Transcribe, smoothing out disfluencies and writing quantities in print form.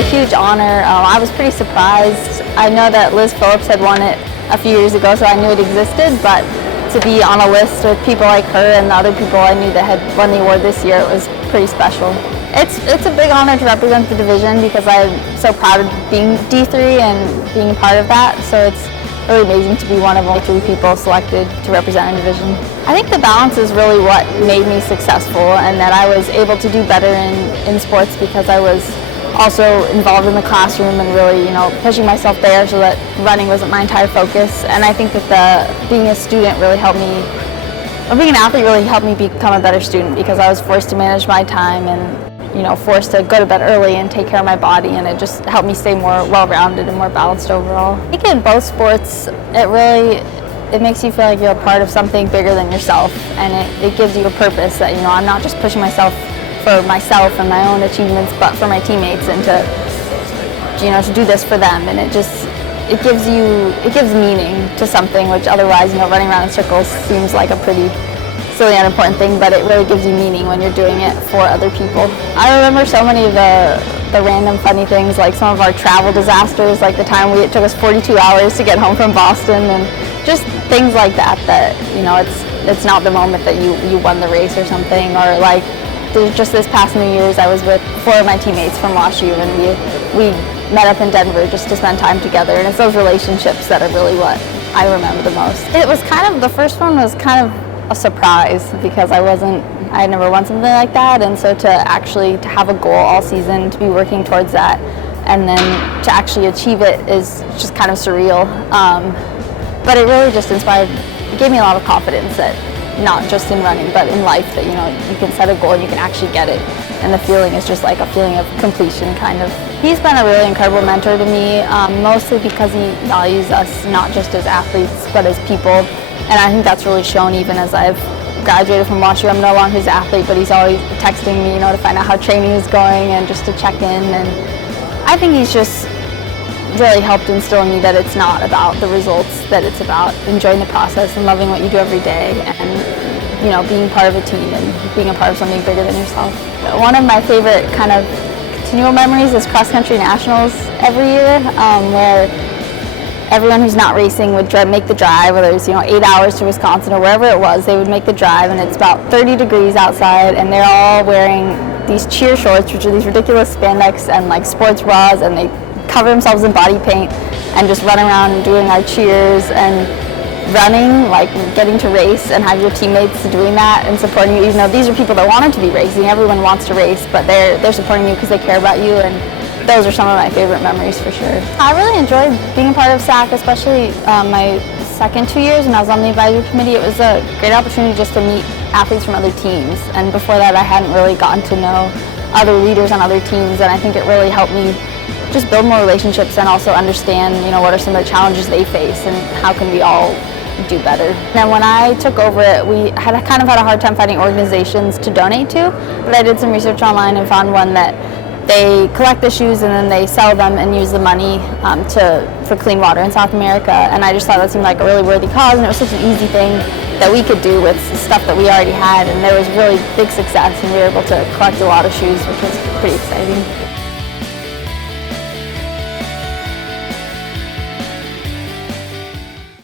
a huge honor. I was pretty surprised. I know that Liz Phillips had won it a few years ago, so I knew it existed, but to be on a list with people like her and the other people I knew that had won the award this year, it was pretty special. It's a big honor to represent the division because I'm so proud of being D3 and being a part of that, so it's really amazing to be one of only 3 people selected to represent a division. I think the balance is really what made me successful, and that I was able to do better in sports because I was also involved in the classroom and really, pushing myself there so that running wasn't my entire focus. And I think that being a student really helped me, or being an athlete really helped me become a better student because I was forced to manage my time and forced to go to bed early and take care of my body, and it just helped me stay more well-rounded and more balanced overall. I think in both sports, it makes you feel like you're a part of something bigger than yourself, and it gives you a purpose that, I'm not just pushing myself for myself and my own achievements, but for my teammates, and to do this for them, and it gives meaning to something, which otherwise, running around in circles seems like a pretty silly, unimportant thing, but it really gives you meaning when you're doing it for other people. I remember so many of the random funny things, like some of our travel disasters, like the time it took us 42 hours to get home from Boston, and just things like that, it's not the moment that you won the race or something, or like just this past New Year's I was with 4 of my teammates from WashU, and we met up in Denver just to spend time together, and it's those relationships that are really what I remember the most. The first one was kind of a surprise because I had never won something like that, and so to have a goal all season, to be working towards that, and then to actually achieve it is just kind of surreal. But it really just it gave me a lot of confidence that not just in running, but in life, that you can set a goal and you can actually get it, and the feeling is just like a feeling of completion, kind of. He's been a really incredible mentor to me, mostly because he values us not just as athletes, but as people. And I think that's really shown even as I've graduated from WashU. I'm no longer his athlete, but he's always texting me, to find out how training is going and just to check in. And I think he's just really helped instill in me that it's not about the results, that it's about enjoying the process and loving what you do every day, and being part of a team and being a part of something bigger than yourself. One of my favorite kind of continual memories is cross-country nationals every year, where everyone who's not racing would make the drive, whether it's 8 hours to Wisconsin or wherever it was, they would make the drive, and it's about 30 degrees outside, and they're all wearing these cheer shorts, which are these ridiculous spandex and like sports bras, and they cover themselves in body paint and just run around and doing our cheers and running, like getting to race and have your teammates doing that and supporting you, even though these are people that wanted to be racing. Everyone wants to race, but they're supporting you because they care about you, and those are some of my favorite memories for sure. I really enjoyed being a part of SAC, especially my second 2 years when I was on the advisory committee. It was a great opportunity just to meet athletes from other teams, and before that I hadn't really gotten to know other leaders on other teams, and I think it really helped me just build more relationships and also understand, what are some of the challenges they face and how can we all do better. And when I took over it, we had a hard time finding organizations to donate to, but I did some research online and found one that they collect the shoes and then they sell them and use the money for clean water in South America. And I just thought that seemed like a really worthy cause, and it was such an easy thing that we could do with stuff that we already had, and there was really big success, and we were able to collect a lot of shoes, which was pretty exciting.